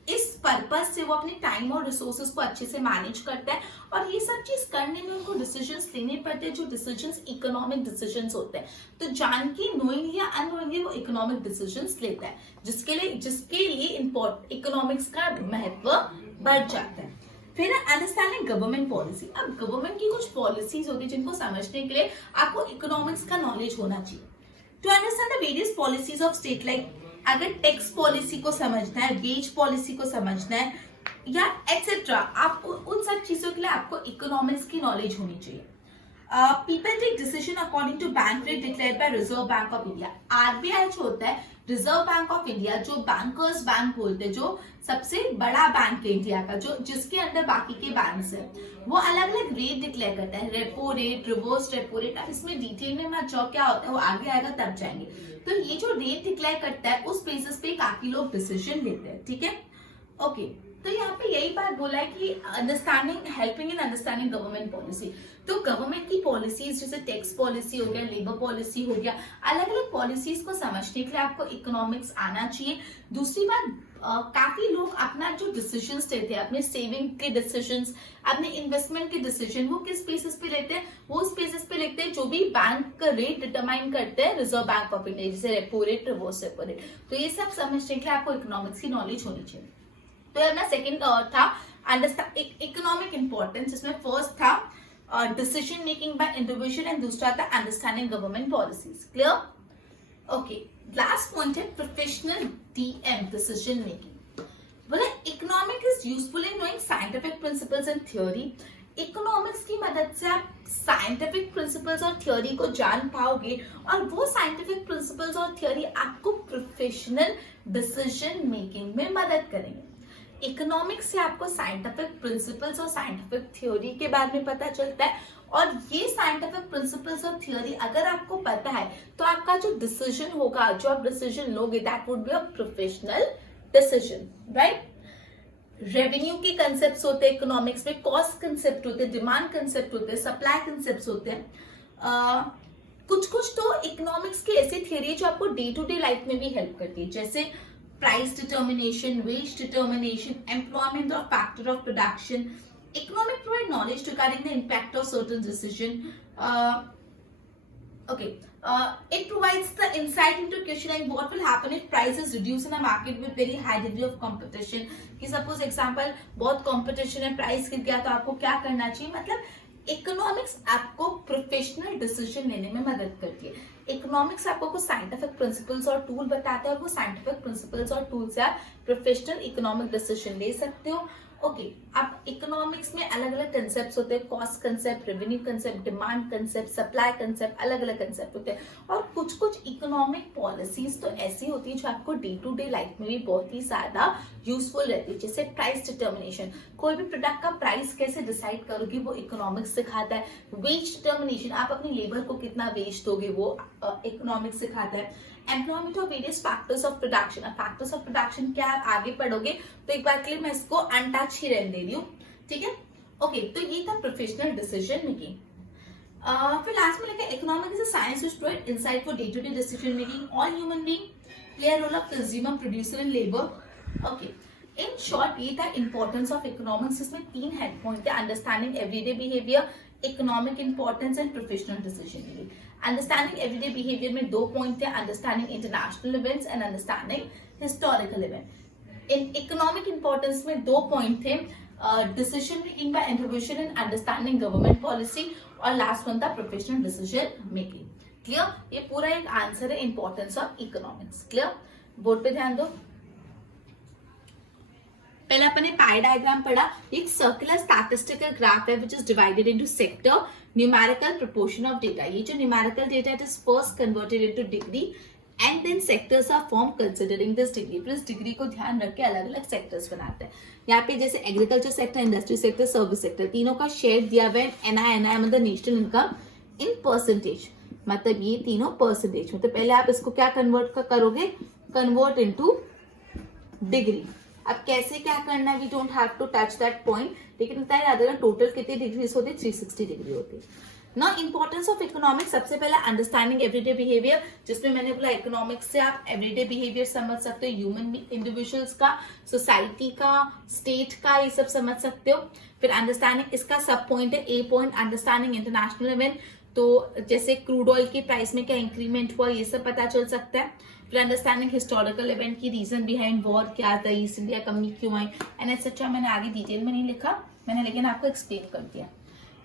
इस पर्पज से वो अपने टाइम और रिसोर्सेज को अच्छे से मैनेज करता है. और ये सब चीज करने में उनको डिसीजंस लेने पड़ते हैं जो डिसीजंस इकोनॉमिक डिसीजंस होते हैं. तो जान के, नोइंगली या अननोइंगली वो इकोनॉमिक डिसीजंस लेता है, जिसके लिए इकोनॉमिक्स का महत्व बढ़ जाता है. फिर अंडरस्टैंडिंग गवर्नमेंट पॉलिसी. अब गवर्नमेंट की कुछ पॉलिसीज होती है जिनको समझने के लिए आपको इकोनॉमिक्स का नॉलेज होना चाहिए. To understand the various policies of state, like अगर टैक्स पॉलिसी को समझना है, वेज पॉलिसी को समझना है या एक्सेट्रा, आपको उन सब चीजों के लिए आपको इकोनॉमिक्स की नॉलेज होनी चाहिए. People take decision according to bank rate declared by Reserve Bank of India. RBI जो होता है, रिजर्व बैंक ऑफ इंडिया, जो बैंकर्स बैंक बोलते हैं, जो सबसे बड़ा बैंक है इंडिया का, जो जिसके अंदर बाकी के बैंक्स है, वो अलग अलग रेट डिक्लेयर करता है. Repo rate, reverse repo rate. अब इसमें डिटेल में मत जाओ, क्या होता है वो आगे आएगा तब जाएंगे. तो ये जो रेट डिक्लेयर करता है उस बेसिस पे काफी लोग डिसीजन लेते हैं. ठीक है. ओके. तो यहाँ पे यही बात बोला है कि understanding, helping in understanding government policy. तो गवर्नमेंट की पॉलिसीज जैसे टैक्स पॉलिसी हो गया, लेबर पॉलिसी हो गया, अलग अलग पॉलिसीज को समझने के लिए आपको इकोनॉमिक्स आना चाहिए. दूसरी बात, काफी लोग अपना जो डिसीजंस लेते हैं, अपने सेविंग के डिसीजंस, अपने इन्वेस्टमेंट के डिसीजन, वो किस बेसिस पे लेते हैं? वो उस बेसिस पे लेते हैं जो भी बैंक का रेट डिटरमाइन करते हैं रिजर्व बैंक ऑफ इंडिया, जैसे repo rate, reverse repo rate. तो ये सब समझने के लिए आपको इकोनॉमिक्स की नॉलेज होनी चाहिए. तो अपना सेकंड था अंडरस्टैंड इकोनॉमिक इंपॉर्टेंस, जिसमें फर्स्ट था decision making by individual and दूसरा था understanding government policies. Clear. Okay. Last point है प्रोफेशनल डीएम, डिसीजन मेकिंग. बोला economic is useful in knowing scientific principles and theory. Economics की मदद से आप साइंटिफिक प्रिंसिपल्स और थ्योरी को जान पाओगे, और वो साइंटिफिक प्रिंसिपल्स और थ्योरी आपको प्रोफेशनल डिसीजन मेकिंग में मदद करेंगे. इकोनॉमिक्स से आपको साइंटिफिक प्रिंसिपल्स और साइंटिफिक थ्योरी के बारे में पता चलता है, और ये साइंटिफिक प्रिंसिपल्स और थ्योरी अगर आपको पता है तो आपका जो डिसीजन होगा, जो आप डिसीजन लोगे, that would be a professional decision. Right. Revenue के कंसेप्ट होते हैं इकोनॉमिक्स में, कॉस्ट कंसेप्ट होते हैं, डिमांड कंसेप्ट होते हैं, सप्लाई कंसेप्ट होते हैं. कुछ तो इकोनॉमिक्स के ऐसे थियरी जो आपको डे टू डे लाइफ में भी हेल्प करती है, जैसे price determination, wage determination, employment or factor of production. Economic provide knowledge regarding the impact of certain decision. It provides the insight into question like what will happen if prices reduce in a market with very high degree of competition. कि suppose example बहुत competition है, price गिर गया तो आपको क्या करना चाहिए. मतलब इकोनॉमिक्स आपको प्रोफेशनल डिसीजन लेने में मदद करती है. इकोनॉमिक्स आपको कुछ साइंटिफिक प्रिंसिपल्स और टूल बताता है, और वो साइंटिफिक प्रिंसिपल्स और टूल से आप प्रोफेशनल इकोनॉमिक डिसीजन ले सकते हो. ओके. अब इकोनॉमिक्स में अलग अलग कंसेप्ट होते हैं, cost concept, revenue concept, demand concept, supply concept, अलग अलग कंसेप्ट होते हैं. और कुछ इकोनॉमिक पॉलिसीज तो ऐसी होती है जो आपको डे टू डे लाइफ में भी बहुत ही ज्यादा यूजफुल रहती है, जैसे प्राइस डिटर्मिनेशन. कोई भी प्रोडक्ट का प्राइस कैसे डिसाइड करोगे वो इकोनॉमिक्स सिखाता है. वेज डिटर्मिनेशन, आप अपनी लेबर को कितना वेज दोगे वो इकोनॉमिक्स सिखाता है. Employment of various factors of production. अब फैक्टर्स ऑफ प्रोडक्शन क्या आप आगे पढ़ोगे, तो एक बार के लिए मैं इसको अनटच ही रहने दे रही हूँ. ठीक है. ओके. तो ये था प्रोफेशनल डिसीजन मेकिंग. फिर लास्ट में लिखा economics is a science which provide insight for day to day decision making. All human being play a role of consumer, producer and labour. Okay. In short ये था importance of economics. इसमें 3 head point है: understanding everyday behaviour, economic importance and professional decision making. Understanding everyday behaviour में 2 point है: understanding international events and understanding historical event. In economic importance में 2 point थे, decision making by individual and understanding government policy, और last one था professional decision making. Clear? ये पूरा एक answer है importance of economics. Clear? Board पे ध्यान दो। पहले अपने पाई डायग्राम पढ़ा, एक सर्कुलर स्टैटिस्टिकल ग्राफ है which is divided into sector, numerical proportion of data. ये जो numerical data it is first converted into degree and then sectors are form considering this degree. फिर इस डिग्री को ध्यान रख के अलग अलग सेक्टर्स बनाते हैं। यहाँ पे जैसे agriculture sector, industry sector, service sector, तीनों का शेयर दिया हुआ है एनआई मतलब नेशनल इनकम इन परसेंटेज, मतलब ये तीनों परसेंटेज में। तो पहले आप इसको क्या कन्वर्ट करोगे, कन्वर्ट इनटू डिग्री। अब कैसे क्या करना है, we don't have to touch that point, लेकिन इतना याद रखना टोटल कितनी डिग्रीज होती है, 360 डिग्री होती है। ना इंपॉर्टेंस ऑफ इकोनॉमिक्स, सबसे पहले अंडरस्टैंडिंग एवरीडे बिहेवियर, जिसमें मैंने बोला इकोनॉमिक्स से आप एवरीडे बिहेवियर समझ सकते हो, ह्यूमन इंडिविजुअल्स का, सोसाइटी का, स्टेट का, ये सब समझ सकते हो। फिर अंडरस्टैंडिंग, इसका सब पॉइंट है ए पॉइंट, अंडरस्टैंडिंग इंटरनेशनल इवेंट, तो जैसे क्रूड ऑयल की प्राइस में क्या इंक्रीमेंट हुआ ये सब पता चल सकता है। फिर अंडरस्टैंडिंग हिस्टोरिकल इवेंट की, रीजन बिहाइंड वॉर क्या था, ईस्ट इंडिया कंपनी क्यों आई, एंड एटसेट्रा। मैंने आगे डिटेल में नहीं लिखा मैंने, लेकिन आपको एक्सप्लेन कर दिया।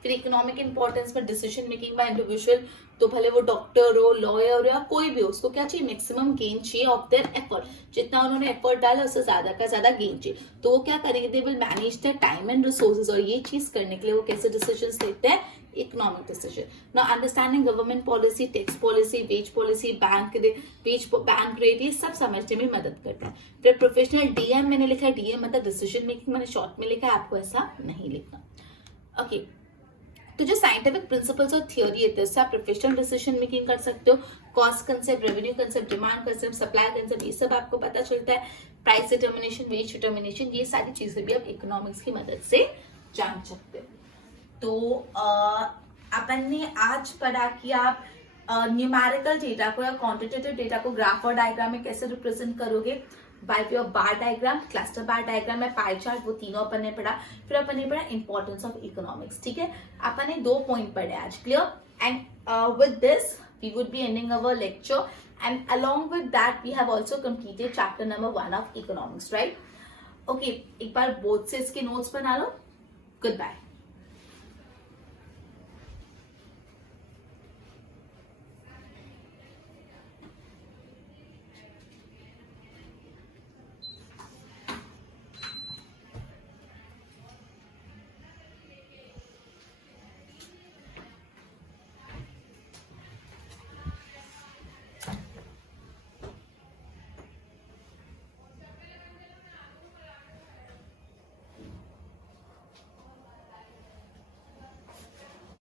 फिर इकोनॉमिक इंपॉर्टेंस में डिसीजन मेकिंग बाय इंडिविजुअल, तो भले वो डॉक्टर हो, लॉयर हो या कोई भी हो, उसको क्या चाहिए, मैक्सिमम गेन चाहिए ऑफ देयर एफर्ट। जितना उन्होंने एफर्ट डाला उससे ज्यादा का ज्यादा गेन चाहिए, तो वो क्या करेंगे, they will manage their time and resources. और ये चीज करने के लिए वो कैसे डिसीजंस लेते हैं, economic decision. Now understanding government policy, tax policy, wage policy, bank rate, ये सब समझने में मदद करता है। फिर प्रोफेशनल डीएम मैंने लिखा है, डीएम मतलब डिसीजन मेकिंग, मैंने शॉर्ट में लिखा है, आपको ऐसा नहीं लिखना। ओके, तो जो साइंटिफिक प्रिंसिपल्स और थियोरी है उससे आप प्रोफेशनल डिसीजन मेकिंग कर सकते हो। Cost concept, revenue concept, demand concept, supply concept, ये सब आपको पता चलता है। प्राइस डिटर्मिनेशन, वेज डिटर्मिनेशन, ये सारी चीजें भी आप इकोनॉमिक्स की मदद से जान सकते हो। तो अपन ने आज पढ़ा कि आप न्यूमेरिकल डेटा को या क्वांटिटेटिव डेटा को ग्राफ और डायग्राम में कैसे रिप्रेजेंट करोगे, by way of bar diagram, cluster bar diagram है, पाई चार्ट, वो तीनों अपन ने पढ़ा। फिर अपन ने पढ़ा इंपॉर्टेंस ऑफ इकोनॉमिक्स। ठीक है, अपन ने 2 पॉइंट पढ़े आज। Clear? And with this we would be ending our lecture, and along with that we have also completed chapter number 1 of economics, right? Okay, एक बार बोर्ड से इसके नोट्स बना लो। Good bye.